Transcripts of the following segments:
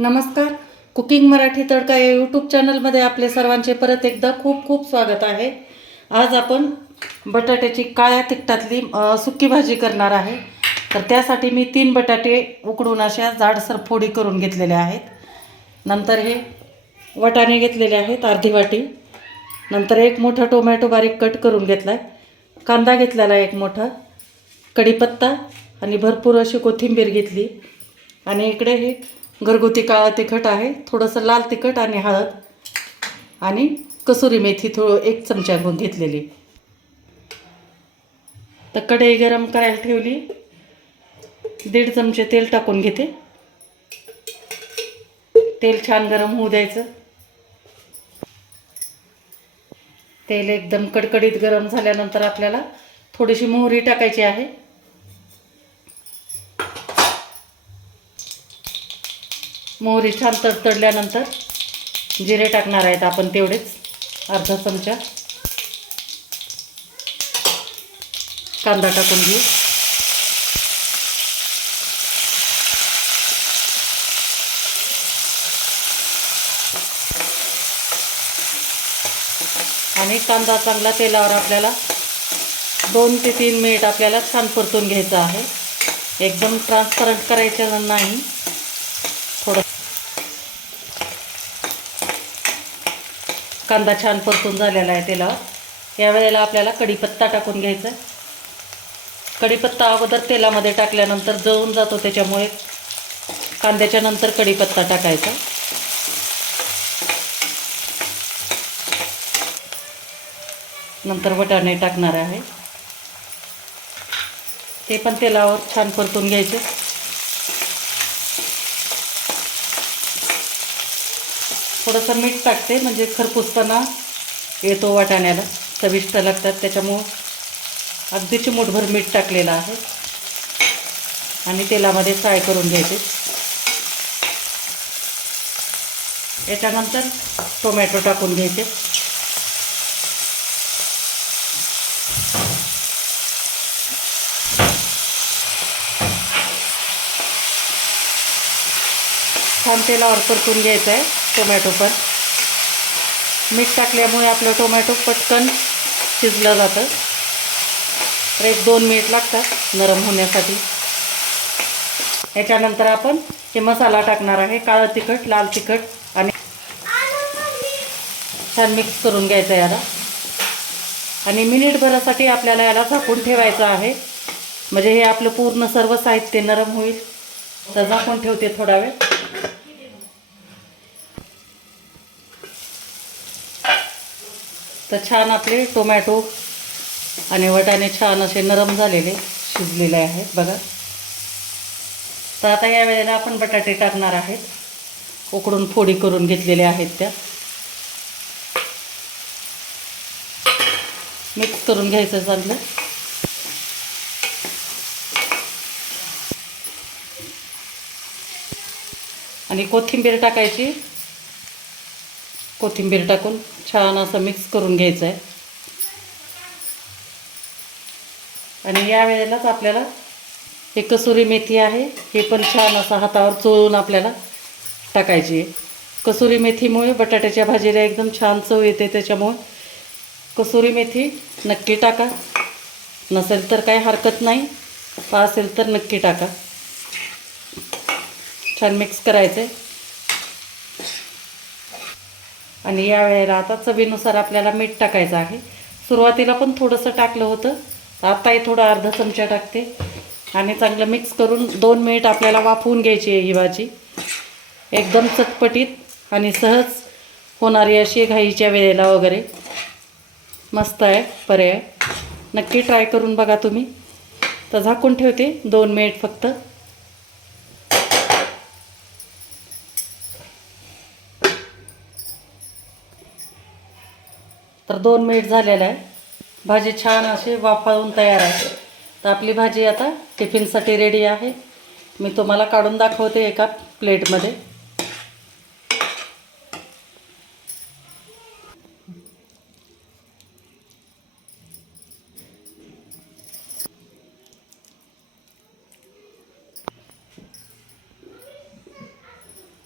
नमस्कार. कुकिंग मराठी तडका या यूट्यूब चॅनलमध्ये आपले सर्वांचे परत एकदा खूप खूप स्वागत आहे. आज आपण बटाट्याची काळ्या तिखटातली सुकी भाजी करणार आहे. तर त्यासाठी मी तीन बटाटे उकडून अशा जाडसर फोडी करून घेतलेल्या आहेत. नंतर हे वटाणे घेतलेले आहेत अर्धी वाटी. नंतर एक मोठा टोमॅटो बारीक कट करून घेतला आहे कांदा घेतलेला एक मोठा. कढीपत्ता आणि भरपूर अशी कोथिंबीर घेतली. आणि इकडे हे घरगुती काळा तिखट आहे थोडंसं लाल तिखट आणि हळद आणि कसुरी मेथी थोडं एक चमचा घेऊन घेतलेली. तर कढई गरम करायला ठेवली. दीड चमचे तेल टाकून घेते. तेल छान गरम होऊ द्यायचं. तेल एकदम कडकडीत गरम झाल्यानंतर आपल्याला थोडीशी मोहरी टाकायची आहे. मोहरी छान तडतडल्यानंतर जिरे टाकणार आहेत आपण तेवढेच अर्धा चमचा. कांदा टाकून घेऊ. आणि कांदा चांगला तेलावर आपल्याला दोन ते तीन मिनिट आपल्याला छान परतून घ्यायचं आहे. एकदम ट्रान्सपरंट करायचं नाही. थोडं कांदा छान परतून झालेला आहे तेलावर. यावेळेला आपल्याला कढीपत्ता टाकून घ्यायचा. कढीपत्ता अगोदर तेलामध्ये टाकल्यानंतर जळून जातो त्याच्यामुळे कांद्याच्या नंतर कढीपत्ता टाकायचा. नंतर वटाणे टाकणार आहे. ते पण तेलावर छान परतून घ्यायचे. थोडंसं मीठ टाकते म्हणजे खरपूसपणा येतो वाटाण्याला चविष्ट लागतात. त्याच्यामुळं अगदी चिमूटभर मीठ टाकलेलं आहे. आणि तेलामध्ये फ्राय करून घ्यायचे. याच्यानंतर टोमॅटो टाकून घ्यायचे. छान तेलावर परतून घ्यायचं आहे. टोमॅटो पण मीठ टाकल्यामुळे आपलं टोमॅटो पटकन शिजलं जातं. तर एक दोन मिनिट लागतात नरम होण्यासाठी. याच्यानंतर आपण हे मसाला टाकणार आहे काळं तिखट लाल तिखट आणि छान मिक्स करून घ्यायचं याला. आणि मिनिटभरासाठी आपल्याला याला झाकून ठेवायचं आहे. म्हणजे हे आपलं पूर्ण सर्व साहित्य नरम होईल. तर झाकून ठेवते थोडा वेळ. तर छान आपले टोमॅटो आणि वटाणे छान असे नरम झालेले शिजलेले आहेत बघा. तर आता या वेळेला आपण बटाटे टाकणार आहेत. उकडून फोडी करून घेतलेल्या आहेत त्या. मिक्स करून घ्यायचं चांगलं. आणि कोथिंबीर टाकायची. कोथिंबीर टाकून छान असं मिक्स करून घ्यायचं आहे आणि या वेळेलाच आपल्याला हे कसुरी मेथी आहे हे पण छान असं हातावर चोळून आपल्याला टाकायची आहे. कसुरी मेथीमुळे बटाट्याच्या भाजीला एकदम छान चव येते त्याच्यामुळे कसुरी मेथी नक्की टाका. नसेल तर काही हरकत नाही असेल तर नक्की टाका. छान मिक्स करायचं आहे आणि या वेळेला आता चवीनुसार आपल्याला मीठ टाकायचं आहे. सुरुवातीला पण थोडंसं टाकलं होतं. आताही थोडं अर्धा चमचा टाकते. आणि चांगलं मिक्स करून दोन मिनिट आपल्याला वाफवून घ्यायची आहे ही भाजी. एकदम चटपटीत आणि सहज होणारी अशी घाईच्या वेळेला वगैरे. मस्त आहे पर्याय. नक्की ट्राय करून बघा तुम्ही. तर झाकून ठेवते दोन मिनिट फक्त. तर दोन मिनिट झालेलं आहे. भाजी छान अशी वाफाळून तयार आहे. तर आपली भाजी आता टिफिनसाठी रेडी आहे. मी तुम्हाला काढून दाखवते एका प्लेटमध्ये.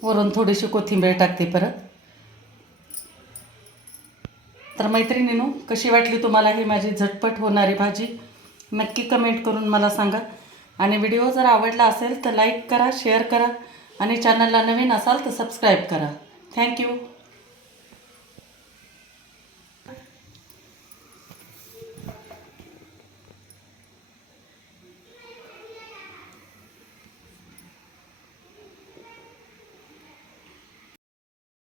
वरून थोडीशी कोथिंबीर टाकते परत. तर मैत्रिणीनो कशी वाटली तुम्हाला ही माझी झटपट होणारी भाजी? नक्की कमेंट करून मला सांगा. आणि व्हिडिओ जर आवडला असेल तर लाईक करा शेअर करा. आणि चॅनलला नवीन असाल तर सबस्क्राईब करा. थँक्यू